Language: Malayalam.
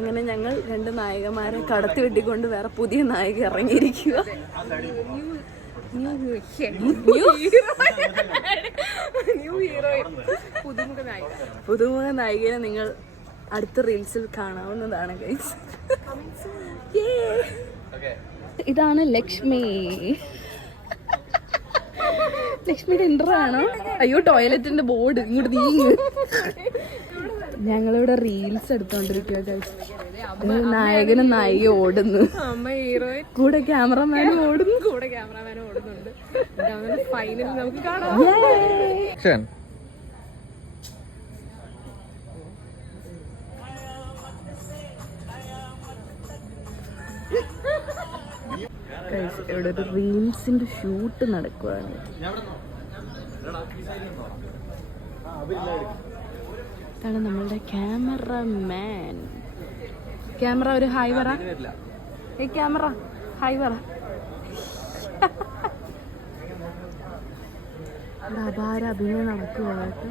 അങ്ങനെ ഞങ്ങൾ 2 നായകന്മാരെ കടത്തി വെട്ടിക്കൊണ്ട് വേറെ പുതിയ നായിക ഇറങ്ങിയിരിക്കുക. പുതുമുഖ നായികയെ നിങ്ങൾ അടുത്ത റീൽസിൽ കാണാവുന്നതാണ് ഗൈസ്. ഇതാണ് ലക്ഷ്മി. ലക്ഷ്മിയുടെ ഇന്റർവ്യൂ ആണോ? അയ്യോ, ടോയ്ലറ്റിന്റെ ബോർഡ് ഇങ്ങോട്ട് നീങ്ങ്. ഞങ്ങളിവിടെ റീൽസ് എടുത്തോണ്ടിരിക്കുക ഗൈസ്. നായകനും നായിക ഓടുന്നു, കൂടെ ക്യാമറമാനും ഓടുന്നു. ഫൈനൽ നമുക്ക് കാണാം. ഇവിടെ ഒരു റീൽസിന്റെ ഷൂട്ട് നടക്കുവാണ്. ഇതാണ് നമ്മളുടെ ക്യാമറമാൻ. ക്യാമറ ഒരു ഹായ് പറ. ക്യാമറ ഹായ് പറ. അപാര അഭിനയം നടക്കുവാട്ടോ.